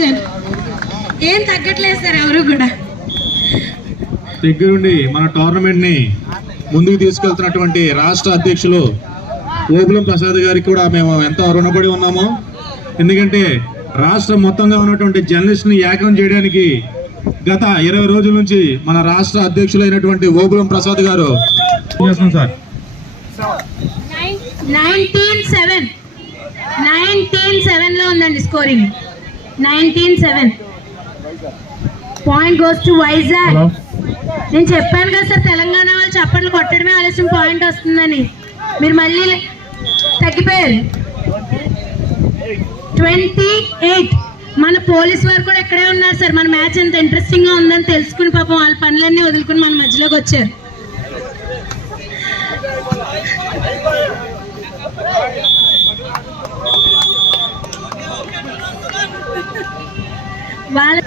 Sir, ఏం తగ్గట్లేదు sir ఎవరు కూడా. దగ్గరుండి మన టోర్నమెంట్ ని ముందుకు తీసుకెళ్తున్నటువంటి రాష్ట్ర అధ్యక్షులు ఓబులం ప్రసాద్ గారికి కూడా మేము ఎంతో రుణపడి ఉన్నాము. ఎందుకంటే రాష్ట్రం మొత్తంగా ఉన్నటువంటి జర్నలిస్ట్ ని ఏకం చేయడానికి గత 20 రోజుల నుంచి మన రాష్ట్ర అధ్యక్షులైనటువంటి ఓబులం ప్రసాద్ గారు చేస్తున్నాం సార్. 19-7 లో ఉందండి scoring. 19-7 point goes to Vizag. నేను చెప్పాను కదా సార్, తెలంగాణ వాళ్ళు చప్పట్లు కొట్టడమే ఆలస్యం పాయింట్ వస్తుందని. మీరు మళ్ళీ తగ్గిపోయారు. 28. మన పోలీస్ వారు కూడా ఇక్కడే ఉన్నారు సార్. మన మ్యాచ్ ఎంత ఇంట్రెస్టింగ్ గా ఉందని తెలుసుకుని పాపం వాళ్ళ పనులన్నీ వదులుకుని మన మధ్యలోకి వచ్చారు. వాళ్ళ